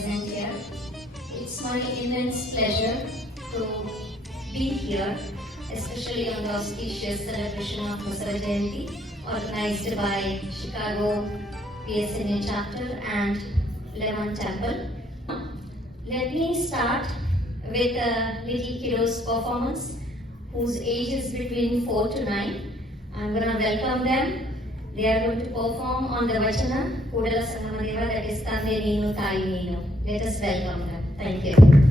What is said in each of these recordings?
present here. It's my immense pleasure to be here, especially on the auspicious celebration of Vasara Jayanti, organized by Chicago PSNA chapter and Lemon Temple. Let me start with a little kiddos performance whose age is between 4 to 9. I'm going to welcome them. They are going to perform on the Vachana, Kudala Sangamadeva, that is Tande Neenu Tayi Neenu. Let us welcome them. Thank you.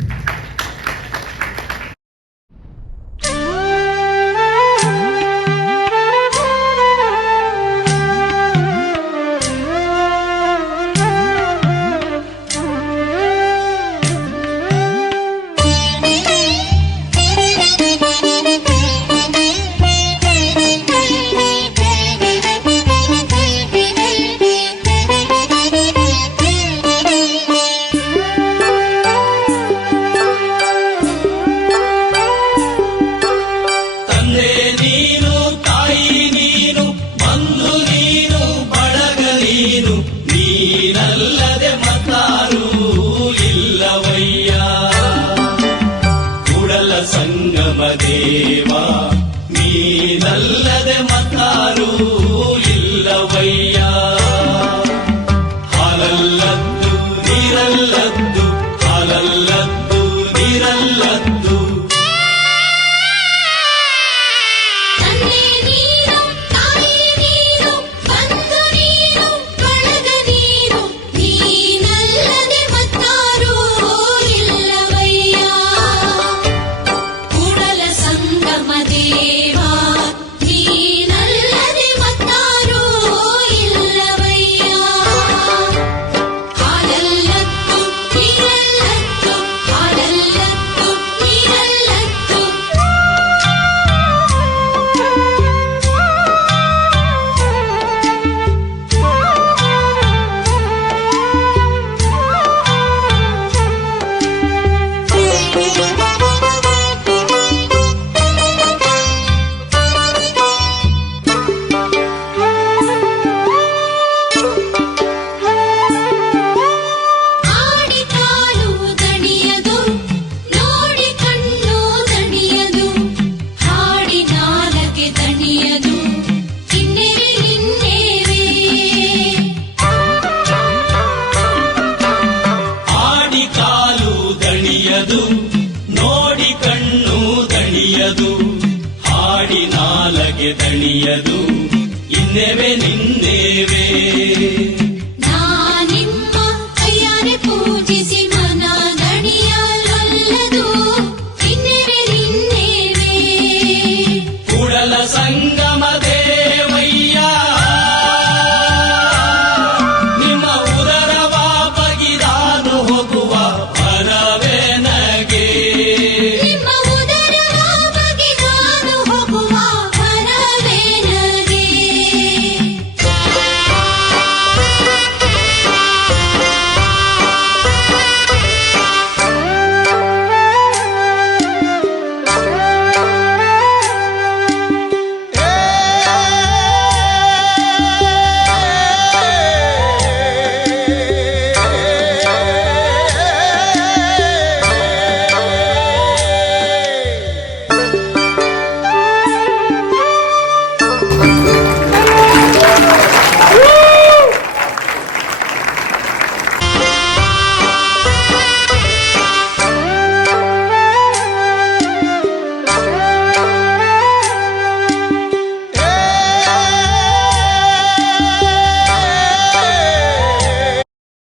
ನೀನಲ್ಲದೆ ಮತ್ತಾರೂ ಇಲ್ಲವಯ್ಯ Kudala Sangama Deva ನೀನಲ್ಲದೆ ಮತ್ತಾರೂ ಇಲ್ಲವಯ್ಯ ಹಾಲಲ್ಲದ್ದು ನೀರಲ್ಲದ್ದು ಹಾಲಲ್ಲದ್ದು ನೀರಲ್ಲದ್ದು ನೋಡಿ ಕಣ್ಣು ದಣಿಯದು ಹಾಡಿ ನಾಲಗೆ ದಣಿಯದು ಇನ್ನೆವೆ ನಿನ್ನ